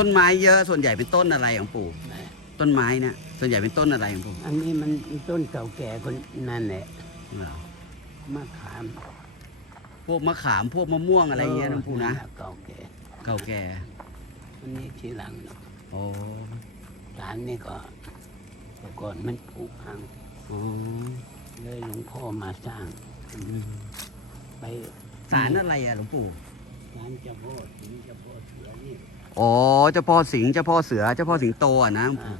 ต้นไม้เยอะส่วนใหญ่เป็นต้นอะไรของปู่นะต้นไม้เนี่ยส่วนใหญ่เป็นต้นอะไรของปู่อันนี้มันต้นเก่าแก่คนนั่นแหละเหรอมะขามพวกมะขามพวกมะม่วงอะไรเงี้ยนะปู่นะเก่าแก่เก่าแก่อันนี้ทีหลังเนาะโอ้ศาลนี่ก็แต่ก่อนมันผุพังอ๋อเลยหลวงพ่อมาสร้างอืมไปสารอะไรอะหลวงปู่ศาลเจ้าพ่อถึงเจ้าพ่อเสือนี่ อ๋อเจ้าพ่อสิงห์เจ้าพ่อเสือเจ้าพ่อสิงโตอะนะอ่า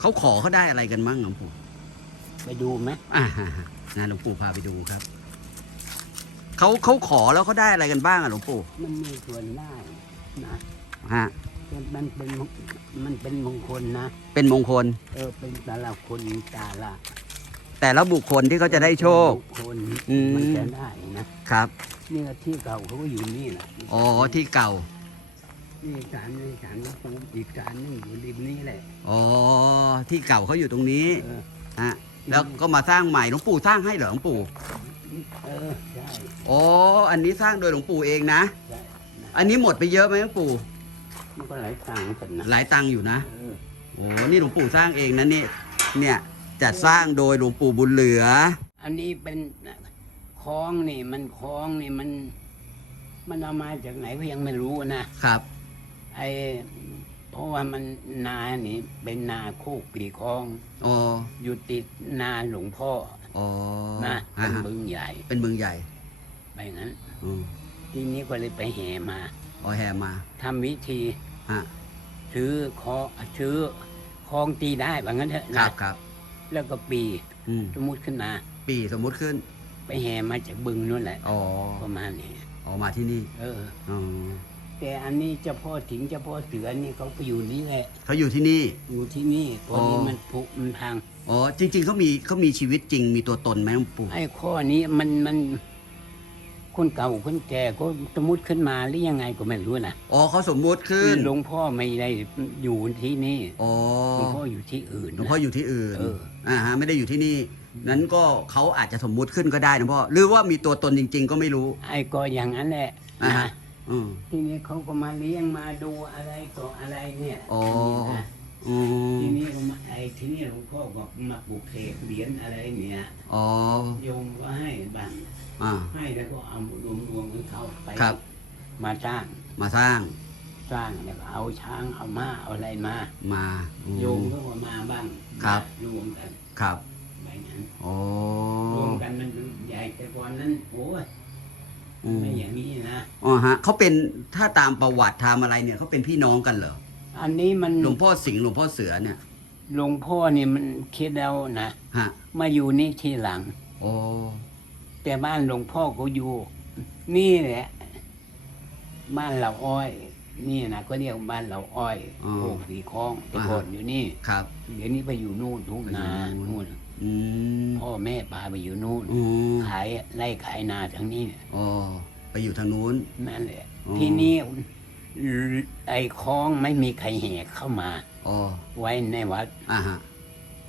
เขาขอเขาได้อะไรกันมั้งหลวงปู่ไปดูไหมอ่าฮะฮะนะหลวงปู่พาไปดูครับเขาเขาขอแล้วเขาได้อะไรกันบ้างอะหลวงปู่มันมีส่วนได้นะฮะ มันเป็นมงมันเป็นมงคลนะเป็นมงคล เออเป็นแต่ละคนแต่ละแต่ละบุคคลที่เขาจะได้โชคมงคนอืม มันจะได้นะครับนี่ก็ที่เก่าเขาก็อยู่นี่แหละอ๋อที่เก่า นี่ศาลนี่ศาลพระภูมิอีกศาลหนึงอยู่ริมนี้แหละ อ๋อที่เก่าเขาอยู่ตรงนี้เออ ฮะแล้วก็มาสร้างใหม่หลวงปู่สร้างให้เหรอหลวงปู่เออใช่อ๋ออันนี้สร้างโดยหลวงปู่เองนะ ใช่นะอันนี้หมดไปเยอะไหมหลวงปู่มันก็หลายตังค์กันนะหลายตังค์อยู่นะ เออโอ้นี่หลวงปู่สร้างเองนะเนี่ยเนี่ยจัดสร้างโดยหลวงปู่บุญเหลือ อันนี้เป็นคลองนี่มันคลองนี่มัน มันเอามาจากไหนก็ยังไม่รู้นะครับ ไอเพราะว่ามันนานี่เป็นนาโคกปีคลองอ๋ออยู่ติดนาหลวงพ่ออ๋อนะฮะเป็นฮะบึงใหญ่ เป็นเมืองใหญ่ไปงั้น อืมทีนี้ก็เลยไปแห่มาอ๋อแห่มาทำวิธีฮะซื้อคอซื้อคลองตีได้ว่างั้นเถอะครันะบครับ แล้วก็ปีอืมสมมุติขึ้นมา ปีสมมุติขึ้นไปแห่มาจากบึงนู่นแหละ อ๋อประมาณนี้ ออกมาที่นี่เอออ๋อ แต่อันนี้เจ้าพ่อถิงเจ้าพ่อเสือนี่เขาไปอยู่นี่แหละเขาอยู่ที่นี่ อยู่ที่นี่พอดีอ๋อมันผุมันพังอ๋อจริง ๆเขามีเขามีชีวิตจริงมีตัวตนไหมหลวงปู่ไอ้ข้อนี้มันมันคนเก่าคนแก่ก็สมมติขึ้นมาหรือยังไงก็ไม่รู้นะอ๋อเขาสมมุติขึ้นหลวงพ่อไม่ได้อยู่ที่นี่อ๋อหลวงพ่ออยู่ที่อื่นหลวงพ่ออยู่ที่อื่นเอออ่าฮะไม่ได้อยู่ที่นี่นั้นก็เขาอาจจะสมมุติขึ้นก็ได้นะพ่อหรือว่ามีตัวตนจริง ๆ ก็ไม่รู้ ไอ้ก็อย่างนั้นแหละอ่านะฮะ อืมทีนี้เขาก็มาเลี้ยงมาดูอะไรต่ออะไรเนี่ยอ๋อนะอืมทีนี้ก็มาไอ้ทีนี้หลวงพ่อบอกมาปลูกเสกเหรียญอะไรเนี่ยอ๋อโยมก็ให้บ้างอ่า ให้แล้วก็เอารวมรวมๆกันเข้าไปครับ มาสร้างมาสร้างสร้างแล้วก็เอาช้างเอาม้าเอาอะไรมา มาอืม โยมก็มาบ้างครับ รวมกันครับแบบนั้นอ๋อรวมกันมันใหญ่แต่ก่อนนั้นโอ้ย อืมไม่อย่างนี้นะ อ๋อฮะเขาเป็นถ้าตามประวัติทำอะไรเนี่ยเขาเป็นพี่น้องกันเหรออันนี้มันหลวงพ่อสิงห์หลวงพ่อเสือเนี่ยหลวงพ่อเนี่ยมันคิดแล้วนะฮะมาอยู่นี่ทีหลัง โอ้แต่บ้านหลวงพ่อก็อยู่ นี่แหละ บ้านเหล่าอ้อย นี่นะก็เรียกบ้านเหล่าอ้อยโคกสีคลองแต่ก่อนอยู่นี่ ครับ เดี๋ยวนี้ไปอยู่นู่นทุ่งนาไปอยู่นู่นู่นน อืมพ่อแม่พาไปอยู่นู่นอืมขายไล่ขายนาทั้งนี้เนี่ยอ๋อไปอยู่ทางนู้น นั่นแหละอ๋อทีนี้ไอ้คลองไม่มีใครแหกเข้ามา อ๋อไว้ในวัด อ่าฮะ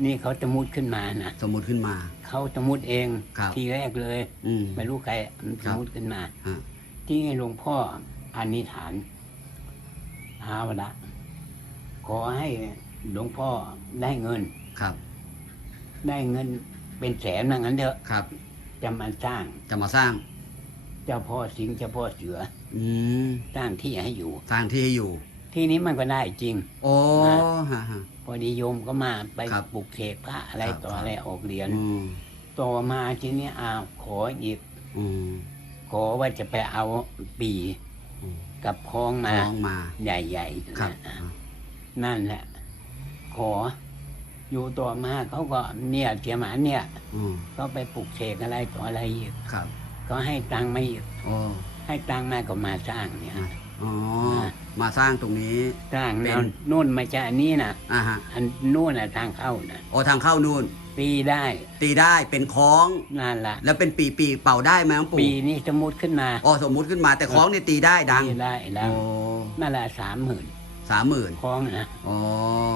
นี่เขาจะมุดขึ้นมานะสมมุติขึ้นมา เขาจะมุดเองครับ ทีแรกเลยอืม ไม่รู้ใครมันครัสบมุดขึ้นมา ฮะที่หลวงพ่ออนิษฐานหาวละขอให้หลวงพ่อได้เงิน ครับ ได้เงินเป็นแสนว่างั้นเถอะครับ จะมาสร้างจะมาสร้าง เจ้าพ่อสิงห์เจ้าพ่อเสือ อืมสร้างที่ให้อยู่ สร้างที่ให้อยู่ ที่นี้มันก็ได้จริง โอ้นะฮะฮะ พอดีโยมก็มาไปครับปลุกเสกพระอะไรครับ ต่อครับอะไรออกเหรียญอืมต่อมาทีนี้อ้าวขออีกอืมขอว่าจะไปเอาปีอืมกับคล้องมาน้องมา ใหญ่ๆครับนะนั่นแหละ ขอ อยู่ต่อมาเขาก็เนี่ยเจียหมาเนี่ยอืมเขาไปปลุกเสกอะไรต่ออะไรอีกครับก็ให้ตังค์มาอีกโอ้ให้ตังค์มาก็มาสร้างเนี่ยอ๋อนะมาสร้างตรงนี้ สร้างเป็น แล้วนู่นมาจากอันนี้นะอ่าฮะอันนู่นน่ะทางเข้านะโอ้ทางเข้านู่น ปีได้ตีได้เป็นคล้อง นั่นละแล้วเป็นปีปีเป่าได้ไหมหลวงปู่ปีนี้สมมุดขึ้นมาอ๋อสมมุติขึ้นมาแต่คล้องเนี่ยตีได้ดังปีได้แล้วโอ้นั่นแหละสามหมื่นสามหมื่นคล้องนะอ๋อ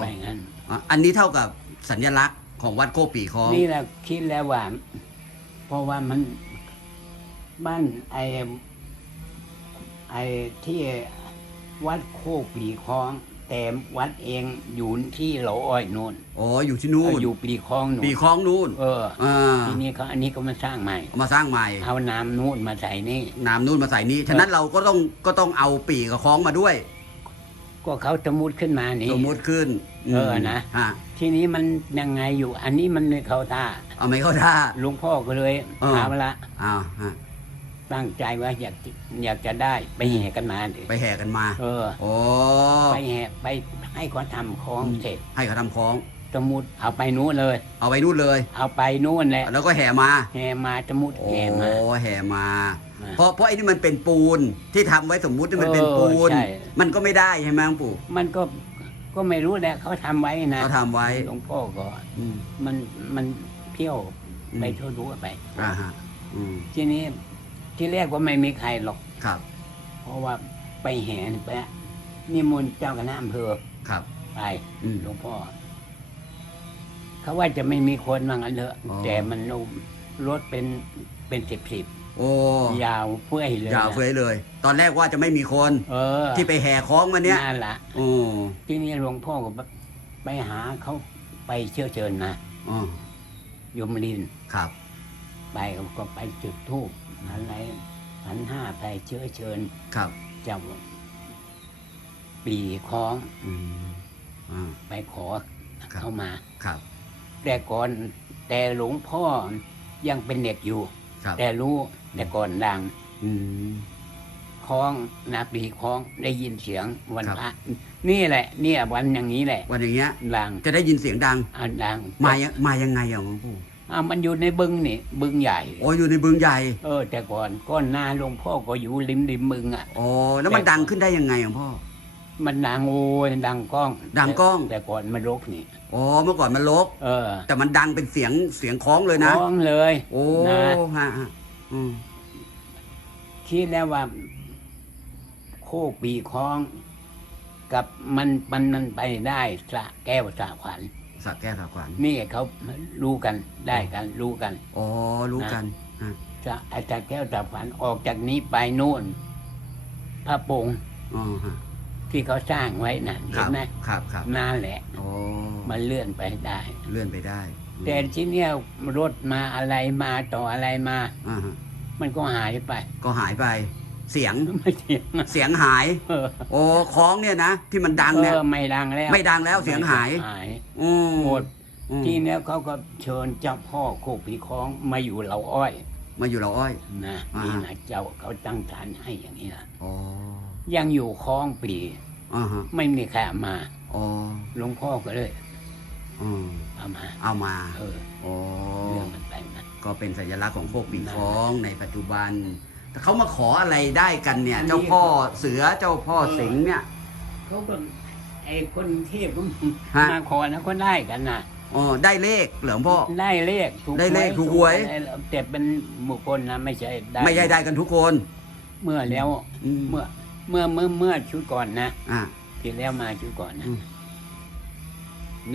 ไปงั้นอะอันนี้เท่ากับ สัญลักษณ์ของวัดโคปีคล้องนี่แหละคิดแล้วว่าเพราะว่ามันบ้านไอไอที่วัดโคกปลีคลองแต่วัดเองอยู่ที่เราอ้อยนู่นอ๋ออยู่ที่นู่นอยู่ปลีคลองนู่นปีคลองนู่นเอออ่าทีนี้เขาอันนี้ก็มาสร้างใหม่เอามาสร้างใหม่เอาน้ำนู่นมาใส่นี่น้ำนู่นมาใส่นี้ฉะนั้นเราก็ต้องก็ต้องเอาปีกับคล้องมาด้วย ก็เขาสมมุดขึ้นมานี่สมมุติขึ้น เออนะฮะทีนี้มันยังไงอยู่ อันนี้มันไม่เข้าท่าเอาไม่เข้าท่า หลวงพ่อก็เลยเออเอาละอ้าวฮะตั้งใจว่าอยากอยากจะได้ไปแห่กันมาดิไปแห่กันมาเออ โอ้ไปแห่ไปให้เขาทำคล้องเสร็จให้เขาทำคล้อง สมุดเอาไปนู้นเลย เอาไปนู่นเลย เอาไปนู้นแหละแล้วก็แห่มา แห่มาสมุดโอ้แห่มา แห่มาอ่าเพราะเพราะไอ้นี่มันเป็นปูนที่ทำไว้สมมุติที่มันเป็นเออปูนใช่ มันก็ไม่ได้ใช่ไหมหลวงปู่ มันก็ ก็ไม่รู้แหละเขาทำไว้นะเขาทำไว้ หลวงพ่อก็อืมมันมันเที่ยวอืมไปทั่วรู้ไป อ่าฮะอืมทีนี้ที่แรกว่าไม่มีใครหรอก ครับเพราะว่าไปแห่ไปนิมนต์เจ้าคณะอำเภอครับ ไปอืม หลวงพ่อ เขาว่าจะไม่มีคนว่างั้นเถอะอ๋อ แต่มันรถเป็นเป็นสิบสิบ โอ้ยาวเพื่อยเลยยาวนะเฟ้ยเลย ตอนแรกว่าจะไม่มีคน เออที่ไปแห่คล้องมาเนี้ยนั่นละโอ้ที่นี่หลวงพ่อก็ไปหาเขาไปเชื่อเชิญนะอ๋อยมรินทร์ครับ ไปเขาก็ไปจุดธูปอะไรพันห้าไปเชื้อเชิญครับเจ้าปีคล้องอืมอ่าไปขอครับเข้ามาครับ แต่ก่อนแต่หลวงพ่อยังเป็นเด็กอยู่ ครับ แต่รู้แต่ก่อนดังอืม คล้องนาปีคล้องได้ยินเสียงวันครับ พระนี่แหละ เนี่ยวันอย่างนี้แหละวันอย่างเงี้ย ดังจะได้ยินเสียงดัง อันดังมายังมายังไงอะหลวงปู่อ่ามันอยู่ในบึงนี่ บึงใหญ่ โอ้อยู่ในบึงใหญ่เออ แต่ก่อนก้อนนาหลวงพ่อก็อยู่ริมริมบึงอะโอ้แล้วมันดังขึ้นได้ยังไงหลวงพ่อ มันดังโอ้ยดังก้องดังก้อง แต่ก่อนมันรกนี่ อ๋อเมื่อก่อนมันลก เออแต่มันดังเป็นเสียงเสียงคล้องเลยนะคล้องเลยโอ้นะฮะฮะอืมคิดแล้วว่า โคกปีคล้อง กับมันมันมันไปได้สระแก้วสระขวัญสักแก้วสักขวัญนี่เขารู้กันได้กันรู้กันอ๋อรู้กันฮะจะอาจารย์แก้วสระขวัญออกจากนี้ไปโน่นพระปงอ๋อฮะ ที่เขาสร้างไว้น่ะคเห็รันบไหมครับครับนั่นแหละ โอ้มันเลื่อนไปได้ เลื่อนไปได้อืมแต่ที่เนี้ยรถมาอะไรมาต่ออะไรมา อ่าฮะมันก็หายไป ก็หายไป เสียงไม่เสียงเสียงหาย เออโอ้คล้องเนี่ยนะที่มันดังเนี่ย เออไม่ดังแล้วไม่ดังแล้วเสียงหาย หายอืมหมดอืมทีเนี้ยเขาก็เชิญเจ้าพ่อโคกผีคล้องมาอยู่เหล่าอ้อยมาอยู่เราอ้อย นะอ่านี่ นี่นะเจ้าเขาตั้งฐานให้อย่างนี้นะ อ๋อ ยังอยู่คล้องปลีอ่าฮะไม่มีใครเอามาอ๋อหลวงพ่อก็เลยอืมเอามา เอามาเอออ๋อเรื่องมันไปนะก็เป็นสัญลักษณ์ของพวกปีคล้องในปัจจุบันแต่เขามาขออะไรได้กันเนี่ยเจ้าพ่อเสือเจ้าพ่อสิงห์เนี่ย เขาก็ไอ้คนเทพก็ฮะ มาขอนะก็ได้กันนะอ๋อได้เลขเหลืองพ่อ ได้เลขถูกได้เลขหวยถูกหวยอะไรแต่เป็นบุคคลนะไม่ใช่ได้ไม่ใช่ได้กันทุกคน เมื่อแล้ว อืม เมื่อ เมื่อเมื่อเมื่อชุดก่อนนะอ่า ที่แล้วมาชุดก่อนนะอืม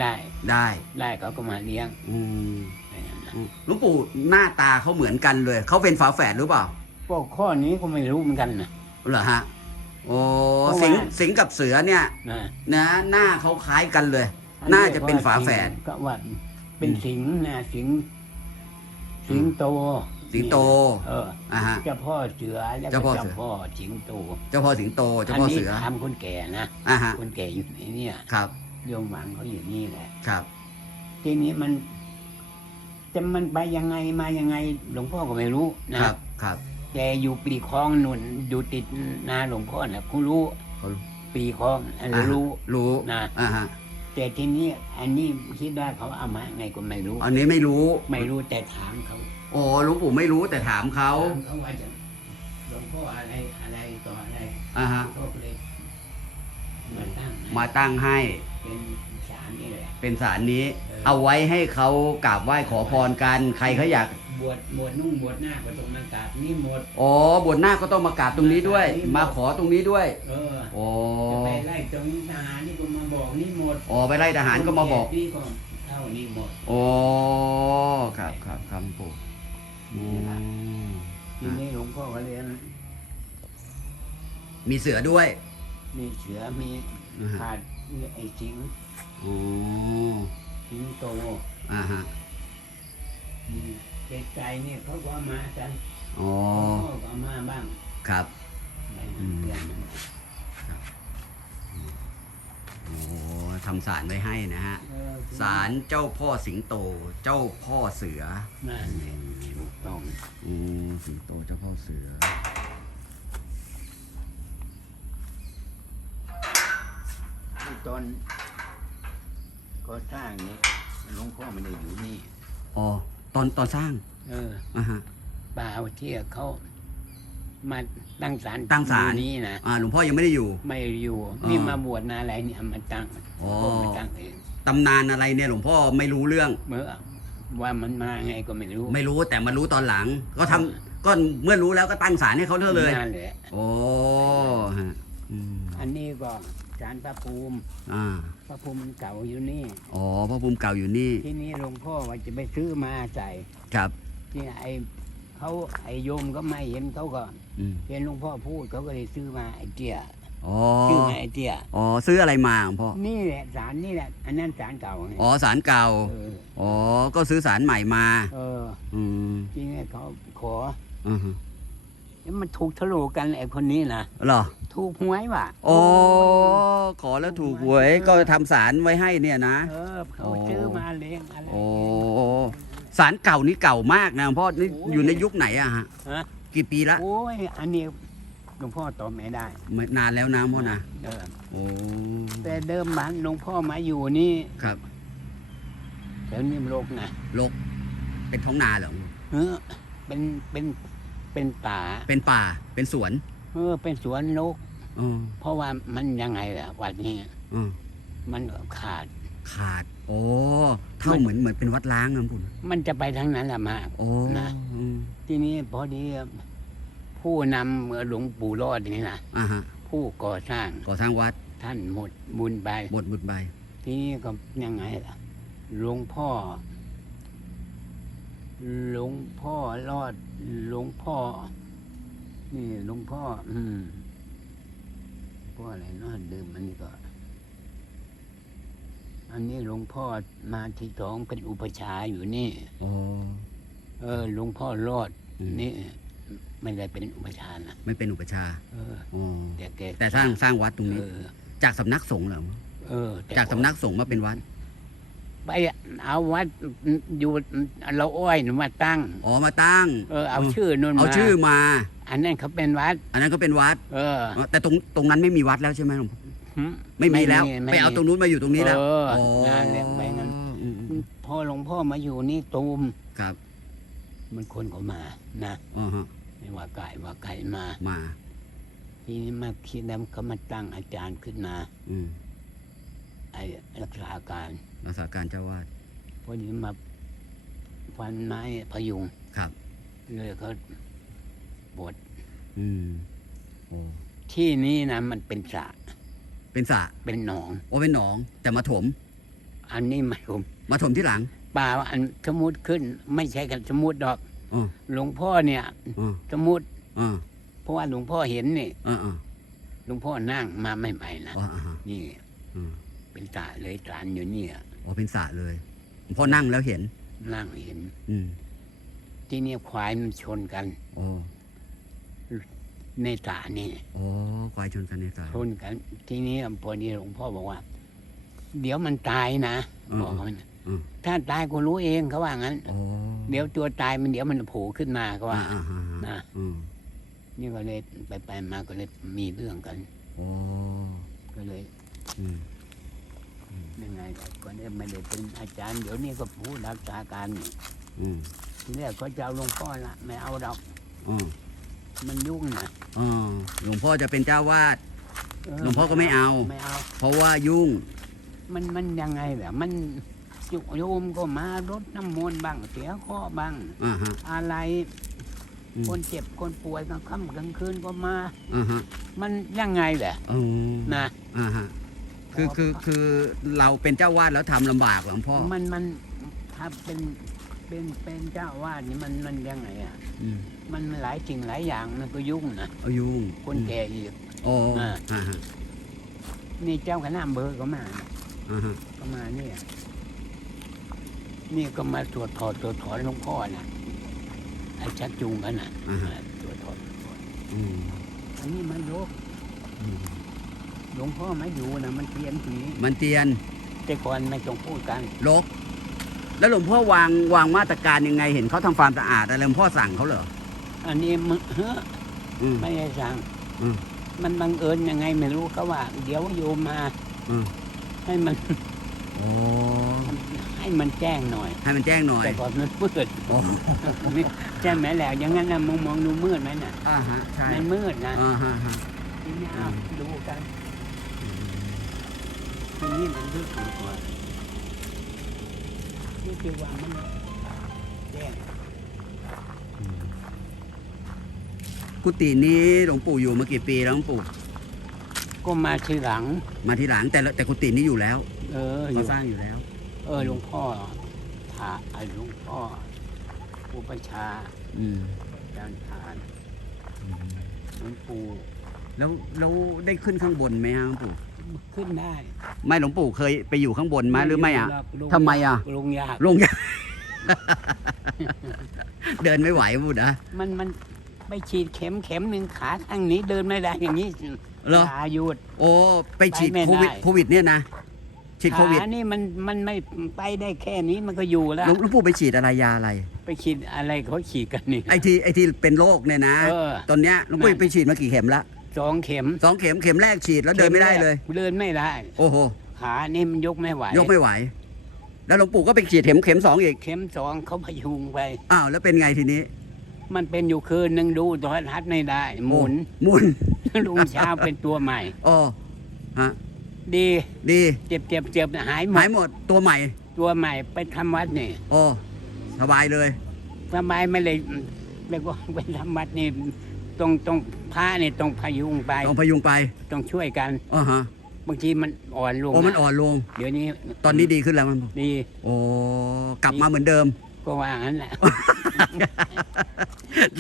ได้ได้ ได้เขาก็มาเลี้ยงอืมอย่างนั้นนะอืมหลวงปู่หน้าตาเขาเหมือนกันเลย เขาเป็นฝาแฝดหรือเปล่าพวกข้อนี้ก็ไม่รู้เหมือนกันนะ เหรอฮะ โอ้เพราะว่า สิงห์สิงห์กับเสือเนี่ย นะนะ หน้าเขาคล้ายกันเลย น่าจะเป็นฝาแฝด ก็ว่าเป็นสิงห์นะสิงห์สิงห์โต สิงโต เอออ่าฮะ เจ้าพ่อเสือแล้วก็เจ้าพ่อเจ้าเสือ พ่อสิงห์โตเจ้าพ่อสิงโต เจ้าพ่อเสือ นนี้ทำคนแก่นะอ่าฮะ คนแก่อยู่ในเนี่ยครับ โยมหวังเขาอยู่นี่แหละ ครับ ทีนี้มันจะมันไปยังไงมายังไง หลวงพ่อก็ไม่รู้นะครับ ครับ แต่อยู่ปีคลองนุ่นอยู่ติดนาหลวงพ่อนะผู้รู้เขารู้ ปีคลองอันอ่าฮะรู้รู้ นะอ่าฮะ แต่ทีนี้อันนี้คิดว่าเขาเอามาไงก็ไม่รู้ อันนี้ไม่รู้ ไม่รู้แต่ถามเขา โอ้หลวงปู่ไม่รู้แต่ถามเขาถามเขาว่าจะหลวงพ่ออะไรอะไรต่ออะไรอ่าฮะเขาก็เลยมาตั้งให้มาตั้งให้ เป็นศาลนี่แหละ เป็นสารนี้ เออ เอาไว้ให้เขากราบไหว้ขอพรกัน ใครเขาอยาก บวชบวชนุ่งบวชหน้าก็ต้องมากราบนี่หมด อ๋อบวชหน้าคก็ต้องมากราบตรงนี้ด้วยนี่หมดมาขอตรงนี้ด้วย เออโอ้จะไปไล่ตรงทหารนี่ก็มาบอกนี่หมดอ๋อไปไล่ทหารก็มาบอก นี่ก็เท่านี้หมดโอ้ครับครับครับปู่ อืนี่ล่ะมทีนี้หลวงพ่อก็เรียนมีเสือด้วย มีเสือมีอ่าฮะ ขาดมีไอ้สิงโอ้สิงโตอ่าฮะมีเจ็ดใจเนี่ยเขาก็มากันอ๋อพ่อก็มาบ้าง ครับ ไปนั่นเพื่อนมัน โอ้ ทำสารไว้ให้นะฮะเออสารเจ้าพ่อสิงโต เจ้าพ่อเสือนั่นเองถูกต้องอืมสิงโตเจ้าพ่อเสือ ที่ตอนก็สร้างนี่หลวงพ่อไม่ได้อยู่นี่ อ๋อตอนตอนสร้างเออ อ่าฮะ ป่าวที่เขา มาตั้งศาลตั้งศาลอยู่นี่นะอ่าหลวงพ่อยังไม่ได้อยู่ ไม่อยู่อ๋อนี่มาบวชนาอะไรเนี่ยมาตั้งอ๋อพ่อมาตั้งเองตำนานอะไรเนี่ยหลวงพ่อไม่รู้เรื่องเมื่อว่ามันมาไงก็ไม่รู้ ไม่รู้แต่มารู้ตอนหลัง ก็ทำก็เมื่อรู้แล้วก็ตั้งศาลให้เขาเท่าเลยนั่นแหละโอ้ฮะอืมอันนี้ก็ศาลพระภูมิอ่าพระภูมิมันเก่าอยู่นี่อ๋อพระภูมิเก่าอยู่นี่ ที่นี้หลวงพ่อว่าจะไปซื้อมาใส่ครับที่ไอเขาไอโยมก็ไม่เห็นเขาก็ อืมเห็นหลวงพ่อพูดเขาก็เลยซื้อมาไอเตี้ยอ๋อชื่อไงไอเตี้ยอ๋อซื้ออะไรมาหลวงพ่อนี่แหละศาลนี่แหละ อันนั้นศาลเก่าไงอ๋อศาลเก่าเอออ๋อก็ซื้อศาลใหม่มา เอออืมที่นี่เขาขออือฮึแล้วมันถูกทะลุกันไอคนนี้นะเหรอถูกหวยว่ะอ๋อขอแล้วถูกหวยก็ทำศาลไว้ให้เนี่ยนะ เออเขาซื้อมาเลี้ยงอะไรโอ้ศาลเก่านี่เก่ามากนะหลวงพ่อนี่อยู่ในยุคไหนอะฮะฮะ กี่ปีละโอ้ยอันนี้หลวงพ่อตอบไม่ได้ไม่นานแล้วนะพ่อนะเออโอ้แต่เดิมบ้านหลวงพ่อมาอยู่นี่ครับเดี๋ยวนี้โลกนะลกเป็นท้องนาเหรอเออเป็นเป็นเป็นป่าเป็นป่าเป็นสวนเออเป็นสวนนกอ๋อเพราะว่ามันยังไงล่ะวัดนี้อ๋อมันขาดขาด โอ้เท่าเหมือนเหมือนเป็นวัดล้างนะคุณมันจะไปทางนั้นแหละมากโอ้นะ อืมทีนี้พอดีผู้นำเมื่อหลวงปู่รอดนี่นะอ่าฮะผู้ก่อสร้างก่อสร้างวัดท่านหมดบุญไปบทบุญใบทีนี้ก็ยังไงล่ะหลวงพ่อหลวงพ่อรอดหลวงพ่อ นี่หลวงพ่อ อืมพ่ออะไรเนาะดื่มอันนี้ก็ อันนี้หลวงพ่อมาที่สองเป็นอุปชฌาย์อยู่นี่โอ้เออหลวงพ่อรอดอืม นี่ไม่ได้เป็นอุปชฌาย์นะไม่เป็นอุปชฌาย์เออ อ๋อแต่แกแต่สร้างสร้างวัดตรงนี้เออจากสำนักสงฆ์เหรอเออแต่จากสำนักสงฆ์มาเป็นวัด ไปเอาวัดอยู่เราอ้อยหนูมาตั้ง อ๋อ มาตั้ง เออเอาชื่อนู่นเอามาชื่อมา อันนั้นเขาเป็นวัด อันนั้นก็เป็นวัด เอออ๋อแต่ตรงตรงนั้นไม่มีวัดแล้วใช่ไหมหลวงพ่อ หึไม่มีแล้วม่ไปเอาตรงนู้นมาอยู่ตรงนี้แล้วเอออ๋อนั่นแหละไปงั้นอืมอืมพอหลวงพ่อมาอยู่นี่ตูมครับมันคนก็มานะอ๋อฮะไม่ว่าไก่ว่าไก่มามา ทีนี้มาคิดแล้วเขามาตั้งอาจารย์ขึ้นมา อืมไอ้รักษาการรักษาการเจ้าวาดพอดีมาฟันไม้พยุงครับ เลยเขาบทอืมโอ้ที่นี้นะมันเป็นสระ เป็นสระเป็นหนอง โอ้เป็นหนอง แต่มาถม อันนี้ไม่ผมมาถมที่หลังป่าอันสมมุติขึ้น ไม่ใช่กันสมมุติดอกอ๋อหลวงพ่อเนี่ยอ๋อสมมุติอ๋อเพราะว่าหลวงพ่อเห็นนี่อ๋ออ๋อหลวงพ่อนั่งมาไม่ใหม่ๆนะอ๋ออ่าฮะนี่อืมเป็นสระเลยสารอยู่เนี่ยอ๋อเป็นสระเลยหลวงพ่อนั่งแล้วเห็น นั่งเห็น อืมที่นี่ควายมันชนกันอ๋อ ในสระนี่อ๋อควายชนกันในสระชนกัน ทีนี้พอดีหลวงพ่อบอกว่า เดี๋ยวมันตายนะอืมบอกมันอืม ถ้าตายก็รู้เองเขาว่างั้น อ๋อเดี๋ยวตัวตายมันเดี๋ยวมันโผล่ขึ้นมาก็ว่า อ่าอ่าอ่านะ อืมนี่ก็เลยไปไปมาก็เลยมีเรื่องกัน อ๋อก็เลยอืมยังไงก็เนี่ยไม่ได้เป็นอาจารย์เดี๋ยวนี้ก็ผู้รักษาการนี่อืมทีแรกเขาจะเอาหลวงพ่อละไม่เอาดอกอ๋อมันยุ่งนะ อ๋อหลวงพ่อจะเป็นเจ้าวาดเออหลวงพ่อก็ไม่เอา ไม่เอา เพราะว่ายุ่ง มันมันยังไงแบบมันจุโยมก็มารดน้ำมนต์บ้างเสียข้อบ้าง อ่าฮะ อะไร อืม คนเจ็บคนป่วยกลางค่ำกลางคืนก็มา อ่าฮะมันยังไงแหละอ๋อนะอ่าฮะ คือคือคือเราเป็นเจ้าวาดแล้วทำลำบากหลวงพ่อ มันมันถ้าเป็น เป็นเป็นเจ้าวาดนี่มันมันยังไงอะอืมมันหลายสิ่งหลายอย่างมันก็ยุ่งนะเอายุ่งคนแก่อีก อ๋ออ่าอ่าฮะนี่เจ้าคณะอำเบอร์ก็มานะอ่าฮะก็มาเนี่ยนี่ก็มาตรวจถอดตรวจถอนหลวงพ่อนะไอ้ชัดจูงกันนะอ่าฮะตรวจถอดตรวจถอนอืมอันนี้มันโลกอืมหลวงพ่อไม่อยู่นะมันเทียนผีมันเตียนแต่ก่อนไม่ต้องพูดกัน ลก แล้วหลวงพ่อวางวางมาตรการยังไง เห็นเขาทำความสะอาดอะไรหลวงพ่อสั่งเขาเหรออันนี้มึงเฮ้ออืม ไม่ได้สั่งอืมมันบังเอิญยังไงไม่รู้เขาว่า เดี๋ยวโยมมาอืม ให้มันโอ้ให้มันแจ้งหน่อย ให้มันแจ้งหน่อยแต่ก่อนมันมืดโอ้ใช่ไหมแหละอย่างนั้นนะมองมองดูมืดไหมน่ะอ่าฮะใช่มันมืดนะอ่าฮะฮะ ทีนี้เอาดูกันทีนี้มันดูถูกกว่า นี่คือว่ามันแจ้งกุฏินี้หลวงปู่อยู่มากี่ปีแล้วหลวงปู่ก็มาทีหลัง มาทีหลังแต่ละแต่กุฏินี้อยู่แล้ว เอออเขายู่สร้างอยู่แล้ว เออหลวงพ่อถาไอ้หลวงพ่ออุปชฌาย์อืมอาจารย์ทานหลวงปู่แล้วแล้วได้ขึ้นข้างบนไหมฮะหลวงปู่ ขึ้นได้ไม่หลวงปู่เคยไปอยู่ข้างบนไหมหรือไม่อะลงทำไมอะ ลงยากลง เดินไม่ไหวพูดนะ มันมันไปฉีดเข็มเข็มหนึ่งขาข้างนี้เดินไม่ได้อย่างนี้เหรอ ขาหยุด โอ้ไปฉีดไปไม่โควิดได้ โควิดเนี่ยนะฉีดโควิดขานี่มันมันไม่ไปได้แค่นี้มันก็อยู่แล้ว หลวงหลวงปู่ไปฉีดอะไรยาอะไร ไปฉีดอะไรเขาฉีดกันนี่ ไอที่ไอที่เป็นโรคเนี่ยนะ เออตอนเนี้ยหลวงปู่นั่น ไปฉีดมากี่เข็มละ สองเข็มสองเข็มเข็มแรกฉีดแล้วเดินไม่ได้เลย เดินไม่ได้ โอ้โหขานี่มันยกไม่ไหวยกไม่ไหว แล้วหลวงปู่ก็ไปฉีดเข็มเข็มสองอีกเข็มสองเขาพยุงไปอ้าวแล้วเป็นไงทีนี้ มันเป็นอยู่คืนหนึ่งดูโทรทัศน์ไม่ได้ หมุนหมุนลุงเช้าเป็นตัวใหม่อ๋อฮะดีดีเจ็บเจ็บเจ็บหายหมหาดยหมดตัวใหม่ ตัวใหม่ไปทำวัดนี่โอ้สบายเลยทำไมไม่เลยเรียกว่าไปทำวัดนี่ ต้องต้องพระนี่ต้องพยุงไปต้องพยุงไปต้องช่วยกันอ๋อฮะบางทีมันอ่อนลงโอ้มันอ่อนลง เดี๋ยวนี้ ตอนนี้ดีขึ้นแล้วมันดีโอ้กลับมาเหมือนเดิม ก็ว่างั้นแหละ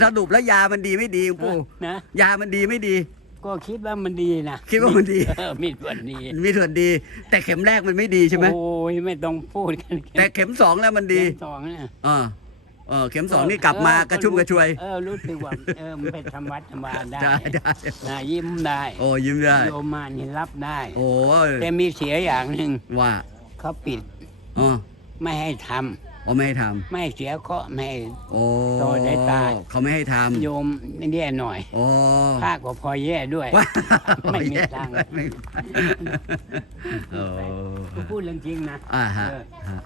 สรุปแล้วยามันดีไม่ดีหลวงปู่นะยามันดีไม่ดี ก็คิดว่ามันดีนะคิดว่ามันดีเออมีส่วนดีมีส่วนดี แต่เข็มแรกมันไม่ดีใช่ไหมโอ้ยไม่ต้องพูดกันแต่เข็มสองแล้วมันดีเข็มสองเนี่ยเออ เออเข็มสองนี่กลับมากระชุ่มกระชวย เออรู้สึกว่าเออมันไปทำวัดทำวาได้ได้ได้นะยิ้มได้โอ้ยิ้มได้โยมมานี่รับได้ โอ้ยแต่มีเสียอย่างหนึ่งว่าเขาปิดอ๋อไม่ให้ทำอ๋อไม่ให้ทไม่ให้เสียเคราะห์ไม่ให้ำโอ้โดยได้ตายเขาไม่ให้ทำโยมแย่หน่อยโอ้ภาคก็พอแย่ด้วยว่าไม่มีตังค์ไม่มีโอ้พูดเรื่องจริงนะอ่าฮะเออฮะ